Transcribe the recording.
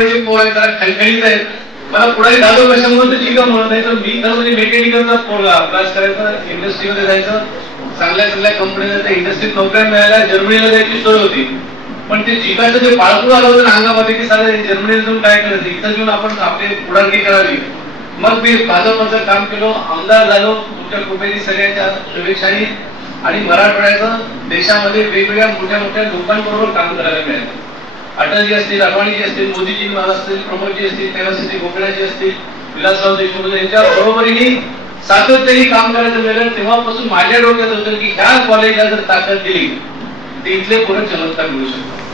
खणखणीत आहेत. मला पुढे झालो कशामुळे तर शिका म्हणत नाही तर मी तर म्हणजे मेकॅनिकलचाच पोरगा अभ्यास करायचा, इंडस्ट्रीमध्ये जायचं, चांगल्या चांगल्या कंपनीला इंडस्ट्रीत नोकऱ्या मिळाल्या, जर्मनीला जायची सोय होती. पण ते चिकाचं जे बाळकूळ आलं होतं अंगामध्ये की साधं जर्मनीला जाऊन काय करायचं, इथं घेऊन आपण आपली पुढारणी करावी. मग मी भाजपचं काम केलो, आमदार झालो तुमच्या कृपेने सगळ्यांच्या शुभेच्छाने. आणि मराठवाड्याचं देशामध्ये वेगवेगळ्या मोठ्या मोठ्या लोकांबरोबर काम करायला मिळालं. अटलजी असतील, अडवाणीजी असतील, मोदीजी असतील, प्रमोदजी असतील, तेव्हासाठी गोखलेजी असतील, विलासराव देशमुख यांच्या बरोबरीने सातत्याने काम करायचं मिळालं. तेव्हापासून माझ्या डोक्यात होतं की ह्या कॉलेजला जर ताकद दिली तर इथले पोरं चमत्कार मिळू शकतात.